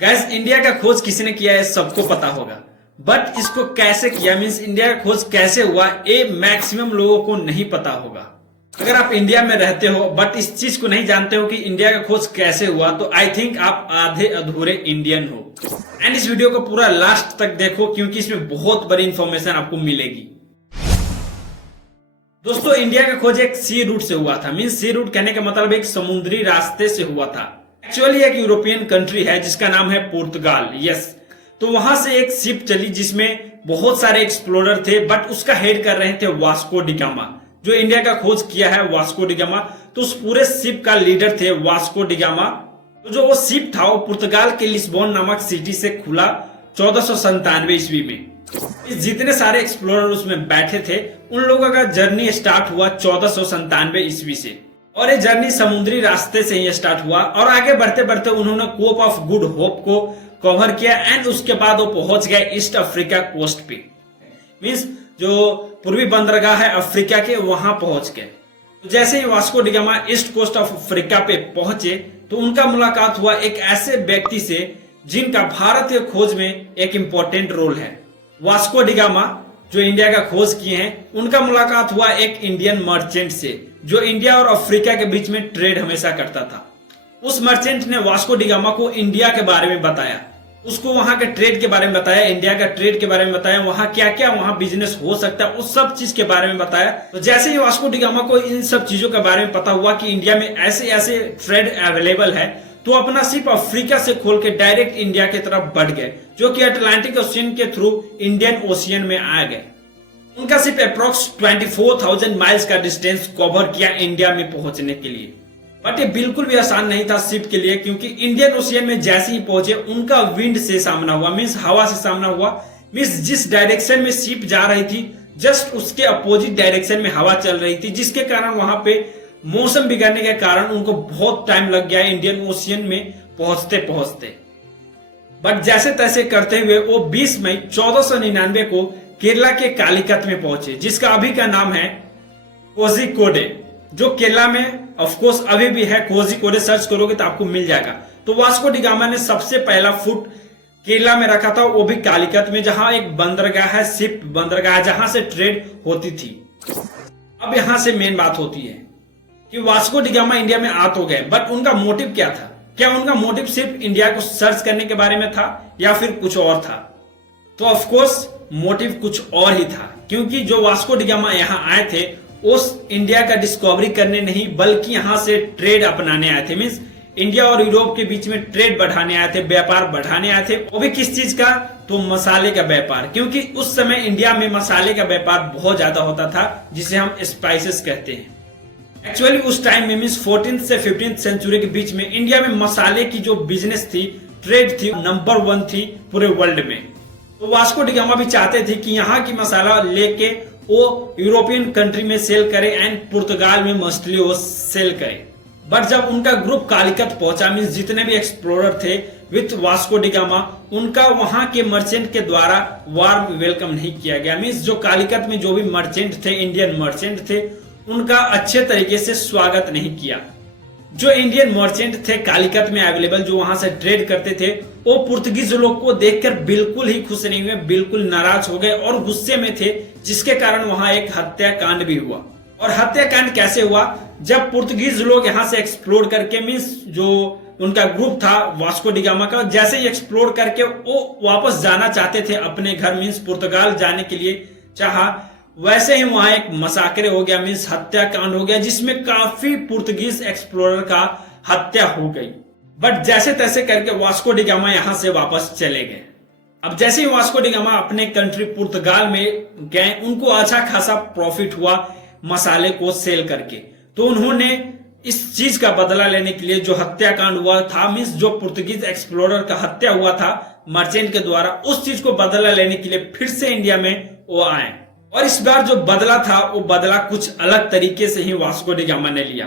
Gas India का खोज किसने किया है सबको पता होगा, बट इसको कैसे किया मीन्स इंडिया का खोज कैसे हुआ ये मैक्सिमम लोगों को नहीं पता होगा। अगर आप इंडिया में रहते हो बट इस चीज को नहीं जानते हो कि इंडिया का खोज कैसे हुआ तो आई थिंक आप आधे अधूरे इंडियन हो। एंड इस वीडियो को पूरा लास्ट तक देखो क्योंकि इसमें बहुत बड़ी इंफॉर्मेशन आपको मिलेगी। दोस्तों इंडिया का खोज एक सी रूट से हुआ था। मीन्स सी रूट कहने का मतलब एक समुद्री रास्ते से हुआ था। एक्चुअली एक यूरोपियन कंट्री है जिसका नाम है पुर्तगाल। यस, तो वहां से एक शिप चली जिसमें बहुत सारे एक्सप्लोरर थे बट उसका हेड कर रहे थे वास्को डी गामा। जो इंडिया का खोज किया है वास्को डी गामा, तो उस पूरे शिप का लीडर थे वास्को डी गामा। तो जो वो शिप था वो पुर्तगाल के लिस्बोन नामक सिटी से खुला 1497 ईस्वी में। जितने सारे एक्सप्लोरर उसमें बैठे थे उन लोगों का जर्नी स्टार्ट हुआ 1497 ईस्वी से, और ये जर्नी समुद्री रास्ते से ही स्टार्ट हुआ और आगे बढ़ते बढ़ते उन्होंने कोप ऑफ गुड होप को कवर किया एंड उसके बाद वो पहुंच गए ईस्ट अफ्रीका कोस्ट पे। मींस जो पूर्वी बंदरगाह है अफ्रीका के वहां पहुंच गए। तो जैसे ही Vasco da Gama east coast of Africa पे पहुंचे तो उनका मुलाकात हुआ एक ऐसे व्यक्ति से जिनका भारतीय खोज में एक इंपॉर्टेंट रोल है। वास्को डी गामा जो इंडिया का खोज किए हैं उनका मुलाकात हुआ एक इंडियन मर्चेंट से जो इंडिया और अफ्रीका के बीच में ट्रेड हमेशा करता था। उस मर्चेंट ने वास्को डी गामा को इंडिया के बारे में बताया, उसको वहां के ट्रेड के बारे में बताया, इंडिया का ट्रेड के बारे में बताया, वहां क्या क्या वहां बिजनेस हो सकता है उस सब चीज के बारे में बताया। तो जैसे ही वास्को डी गामा को इन सब चीजों के बारे में पता हुआ कि इंडिया में ऐसे ऐसे ट्रेड अवेलेबल है तो अपना शिप अफ्रीका से खोल के डायरेक्ट इंडिया की तरफ बढ़ गए, जो कि अटलांटिक ओशियन के थ्रू इंडियन ओशियन में आ गए। उनका शिप अप्रोक्स 24,000 माइल्स का डिस्टेंस कवर किया इंडिया में पहुंचने के लिए। बट ये बिल्कुल भी आसान नहीं था शिप के लिए, क्योंकि इंडियन ओशियन में जैसे ही पहुंचे उनका विंड से सामना हुआ, मीन्स हवा से सामना हुआ। मीन्स जिस डायरेक्शन में शिप जा रही थी जस्ट उसके अपोजिट डायरेक्शन में हवा चल रही थी, जिसके कारण वहां पे मौसम बिगड़ने के कारण उनको बहुत टाइम लग गया इंडियन ओशियन में पहुंचते पहुंचते। बट जैसे तैसे करते हुए वो 20 मई 1499 को केरला के कालीकत में पहुंचे, जिसका अभी का नाम है कोझिकोडे, जो केरला में ऑफ कोर्स अभी भी है। कोझिकोडे सर्च करोगे तो आपको मिल जाएगा। तो वास्को डी गामा ने सबसे पहला फुट केरला में रखा था, वो भी कालीकत में, जहां एक बंदरगाह है, शिप बंदरगाह, जहां से ट्रेड होती थी। अब यहां से मेन बात होती है कि वास्को डी गामा इंडिया में आ तो गए बट उनका मोटिव क्या था? क्या उनका मोटिव सिर्फ इंडिया को सर्च करने के बारे में था या फिर कुछ और था? तो ऑफ कोर्स मोटिव कुछ और ही था, क्योंकि जो वास्को डी गामा यहाँ आए थे उस इंडिया का डिस्कवरी करने नहीं बल्कि यहाँ से ट्रेड अपनाने आए थे। मीन्स इंडिया और यूरोप के बीच में ट्रेड बढ़ाने आए थे, व्यापार बढ़ाने आए थे। वो भी किस चीज का? तो मसाले का व्यापार, क्योंकि उस समय इंडिया में मसाले का व्यापार बहुत ज्यादा होता था, जिसे हम स्पाइसेस कहते हैं। एक्चुअली उस टाइम में मीन्स 14th से 15th सेंचुरी के बीच में इंडिया में मसाले की जो बिजनेस थी, ट्रेड थी, नंबर 1 थी पूरे वर्ल्ड में। तो वास्को डी गामा भी चाहते थे कि यहाँ की मसाला लेके वो यूरोपियन कंट्री में सेल करे एंड पुर्तगाल में मोस्टली वो सेल करे। बट जब उनका ग्रुप कालीकत पहुंचा, मीन्स जितने भी एक्सप्लोरर थे विथ वास्को डी गामा, उनका वहां के मर्चेंट के द्वारा वार्म वेलकम नहीं किया गया। मीन्स जो कालीकत में जो भी मर्चेंट थे, इंडियन मर्चेंट थे, उनका अच्छे तरीके से स्वागत नहीं किया। जो इंडियन मर्चेंट थे कालीकत में अवेलेबल, जो वहां से ट्रेड करते थे, वो पुर्तगीज लोग को देखकर बिल्कुल ही खुश नहीं हुए, बिल्कुल नाराज हो गए और गुस्से में थे, जिसके कारण वहां एक हत्याकांड भी हुआ। और हत्याकांड कैसे हुआ? जब पुर्तगीज लोग यहाँ से एक्सप्लोर करके, मीन्स जो उनका ग्रुप था वास्को डी गामा का, जैसे ही एक्सप्लोर करके वो वापस जाना चाहते थे अपने घर, मीन्स पुर्तगाल जाने के लिए चाहा, वैसे ही वहां एक मसाकरे हो गया, मीन्स हत्याकांड हो गया, जिसमें काफी पुर्तगीज एक्सप्लोरर का हत्या हो गई। बट जैसे तैसे करके वास्को डी गामा यहां से वापस चले गए। अब जैसे ही वास्को डी गामा अपने कंट्री पुर्तगाल में गए, उनको अच्छा खासा प्रॉफिट हुआ मसाले को सेल करके। तो उन्होंने इस चीज का बदला लेने के लिए, जो हत्याकांड हुआ था, मीन्स जो पुर्तगीज एक्सप्लोरर का हत्या हुआ था मर्चेंट के द्वारा, उस चीज को बदला लेने के लिए फिर से इंडिया में वो आए। और इस बार जो बदला था वो बदला कुछ अलग तरीके से ही वास्को डी गामा ने लिया,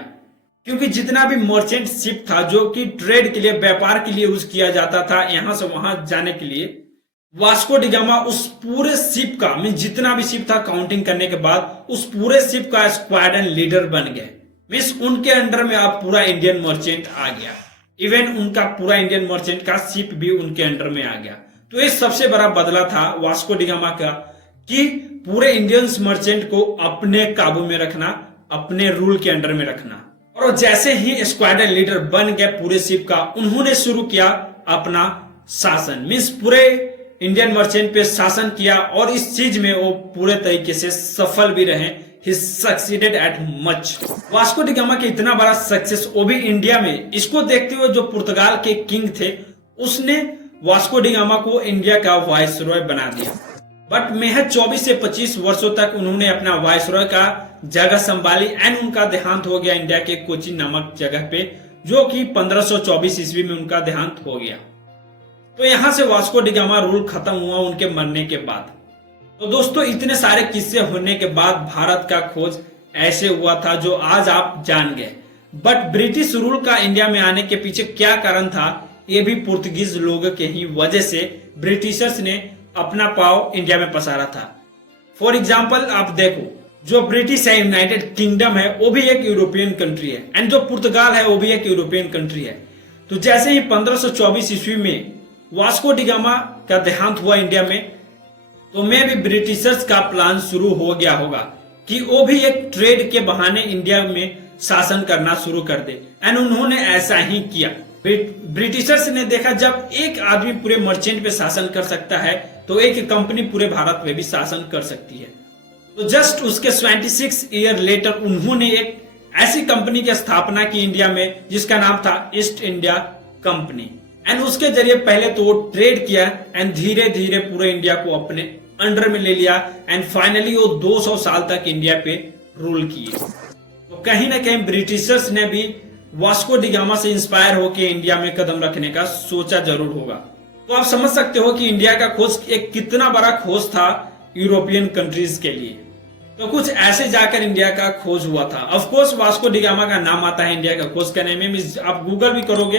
क्योंकि जितना भी मर्चेंट शिप था जो कि ट्रेड के लिए, व्यापार के लिए यूज किया जाता था यहां से वहां जाने के लिए, वास्को डी गामा उस पूरे शिप का, मीन जितना भी शिप था काउंटिंग करने के बाद, उस पूरे शिप का स्क्वाड्रन लीडर बन गए। मीन्स उनके अंडर में अब पूरा इंडियन मर्चेंट आ गया। इवन उनका पूरा इंडियन मर्चेंट का शिप भी उनके अंडर में आ गया। तो ये सबसे बड़ा बदला था वास्को डी गामा का कि पूरे इंडियन मर्चेंट को अपने काबू में रखना, अपने रूल के अंडर में रखना। और जैसे ही स्क्वाड्रन लीडर बन गए पूरे शिप का, उन्होंने शुरू किया अपना शासन, मीन्स पूरे इंडियन मर्चेंट पे शासन किया और इस चीज में वो पूरे तरीके से सफल भी रहे। He succeeded at much। Vasco da gamma के इतना बड़ा सक्सेस, वो भी इंडिया में, इसको देखते हुए जो पुर्तगाल के किंग थे उसने वास्को डी गामा को इंडिया का वाइसरॉय बना दिया। बट महज 24 से 25 वर्षों तक उन्होंने अपना वाइसरॉय का जगह संभाली एंड उनका देहांत हो गया इंडिया के कोचीन नामक जगह पे, जो कि 1524 ईस्वी में उनका देहांत हो गया। तो यहां से वास्को डी गामा रूल खत्म हुआ उनके मरने के बाद। तो दोस्तों, इतने सारे किस्से होने के बाद भारत का खोज ऐसे हुआ था जो आज आप जान गए। बट ब्रिटिश रूल का इंडिया में आने के पीछे क्या कारण था, ये भी पुर्तगीज लोगों के ही वजह से ब्रिटिशर्स ने अपना पाव इंडिया में पसारा था। फॉर एग्जाम्पल आप देखो, जो ब्रिटिश है, यूनाइटेड किंगडम है, वो भी एक यूरोपियन कंट्री है एंड जो पुर्तगाल है वो भी एक यूरोपियन कंट्री है। तो जैसे ही 1524 ईस्वी में वास्को डी गामा का देहांत हुआ इंडिया में, तो मैं भी ब्रिटिशर्स का प्लान शुरू हो गया होगा कि वो भी एक ट्रेड के बहाने इंडिया में शासन करना शुरू कर दे एंड उन्होंने ऐसा ही किया। ब्रिटिशर्स ने देखा जब एक आदमी पूरे मर्चेंट पे शासन कर सकता है तो एक कंपनी पूरे भारत में भी शासन कर सकती है। तो जस्ट उसके 26 ईयर लेटर उन्होंने एक ऐसी कंपनी की स्थापना की इंडिया में जिसका नाम था ईस्ट इंडिया कंपनी एंड उसके जरिए पहले तो वो ट्रेड किया एंड धीरे धीरे पूरे इंडिया को अपने अंडर में ले लिया एंड फाइनली वो 200 साल तक इंडिया पे रूल किए। तो कहीं ना कहीं ब्रिटिशर्स ने भी वास्को डी गामा से इंस्पायर होकर इंडिया में कदम रखने का सोचा जरूर होगा। तो आप समझ सकते हो कि इंडिया का खोज एक कितना बड़ा खोज था यूरोपियन कंट्रीज के लिए। तो कुछ ऐसे जाकर इंडिया का खोज हुआ था। Of course Vasco da gamma का नाम आता है इंडिया का खोज करने में, आप गूगल भी करोगे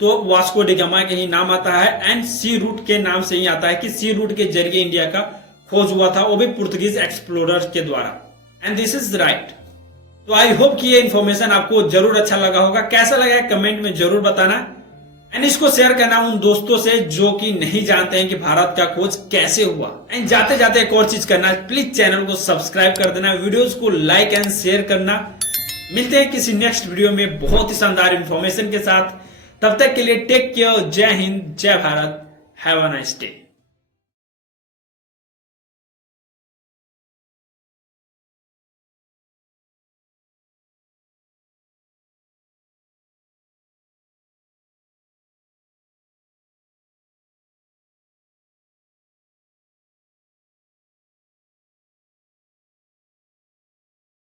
तो वास्को डी गामा के ही नाम आता है एंड सी रूट के नाम से ही आता है कि सी रूट के जरिए इंडिया का खोज हुआ था, वो भी पुर्तगीज एक्सप्लोरर के द्वारा। And this is right. तो आई होप कि ये इन्फॉर्मेशन आपको जरूर अच्छा लगा होगा। कैसा लगा कमेंट में जरूर बताना एंड इसको शेयर करना उन दोस्तों से जो कि नहीं जानते हैं कि भारत का खोज कैसे हुआ। एंड जाते जाते एक और चीज करना, प्लीज चैनल को सब्सक्राइब कर देना, वीडियोस को लाइक एंड शेयर करना। मिलते हैं किसी नेक्स्ट वीडियो में बहुत ही शानदार इन्फॉर्मेशन के साथ। तब तक के लिए टेक केयर, जय हिंद, जय Bharat, have a nice day.